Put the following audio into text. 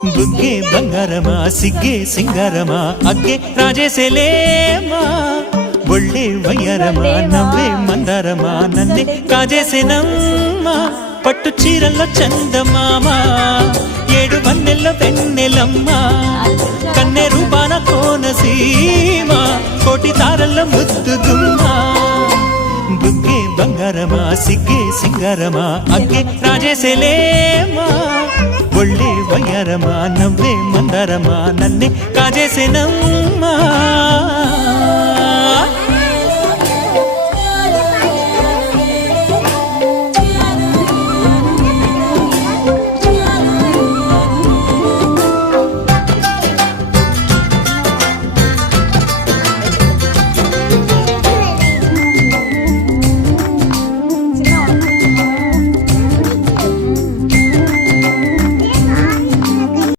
బుగ్గే బంగారమా సిగ్గే సింగారమా అగ్గే రాజేసేలేమా ఒళ్ళే వయ్యారమా నవ్వే మందారమా నన్నే కాజేసేనమ్మా పట్టు చీరల్లో చందమామా ఏడు వన్నెల్లో వెన్నెలమ్మా కన్నె రూపాన కోనసీమ కోటి తారల్లో ముద్దుగుమ్మా బుగ్గే బంగారమా సిగ్గే సింగారమా అగ్గే రాజేసేలేమా ఒళ్ళే వయ్యారమా నవ్వే మందారమా నన్నే కాజేసేనమ్మా